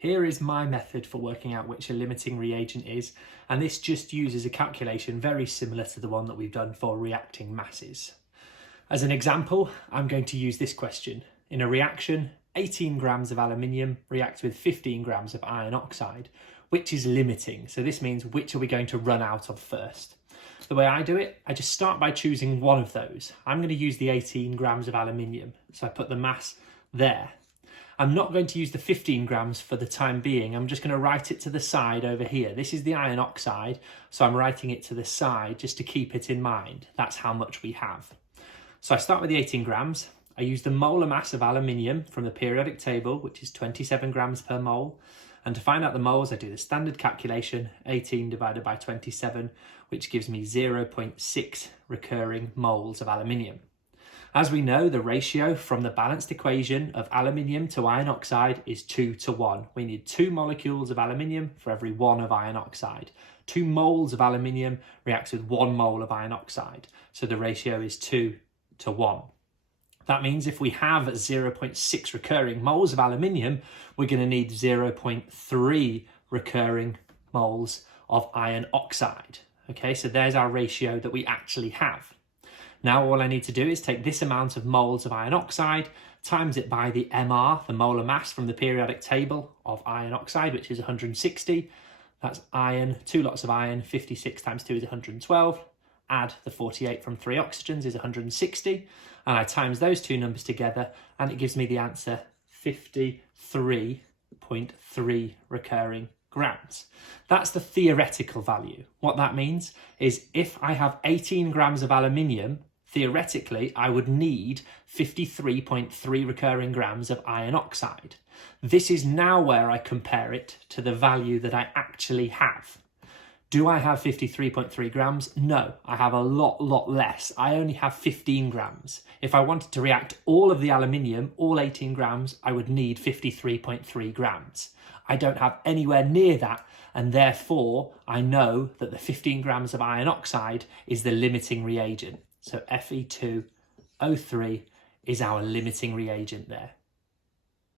Here is my method for working out which a limiting reagent is, and this just uses a calculation very similar to the one that we've done for reacting masses. As an example, I'm going to use this question. In a reaction, 18 grams of aluminium reacts with 15 grams of iron oxide. Which is limiting? So this means which are we going to run out of first? The way I do it, I just start by choosing one of those. I'm going to use the 18 grams of aluminium, so I put the mass there. I'm not going to use the 15 grams for the time being. I'm just going to write it to the side over here. This is the iron oxide, so I'm writing it to the side just to keep it in mind. That's how much we have. So I start with the 18 grams. I use the molar mass of aluminium from the periodic table, which is 27 grams per mole. And to find out the moles, I do the standard calculation, 18 divided by 27, which gives me 0.6 recurring moles of aluminium. As we know, the ratio from the balanced equation of aluminium to iron oxide is 2 to 1. We need 2 molecules of aluminium for every 1 of iron oxide. 2 moles of aluminium reacts with 1 mole of iron oxide. So the ratio is 2 to 1. That means if we have 0.6 recurring moles of aluminium, we're going to need 0.3 recurring moles of iron oxide. Okay, so there's our ratio that we actually have. Now all I need to do is take this amount of moles of iron oxide, times it by the MR, the molar mass from the periodic table of iron oxide, which is 160. That's iron, 2 lots of iron, 56 times 2 is 112. Add the 48 from 3 oxygens is 160. And I times those two numbers together and it gives me the answer 53.3 recurring grams. That's the theoretical value. What that means is if I have 18 grams of aluminium, theoretically, I would need 53.3 recurring grams of iron oxide. This is now where I compare it to the value that I actually have. Do I have 53.3 grams? No, I have a lot less. I only have 15 grams. If I wanted to react all of the aluminium, all 18 grams, I would need 53.3 grams. I don't have anywhere near that, and therefore I know that the 15 grams of iron oxide is the limiting reagent. So Fe2O3 is our limiting reagent there.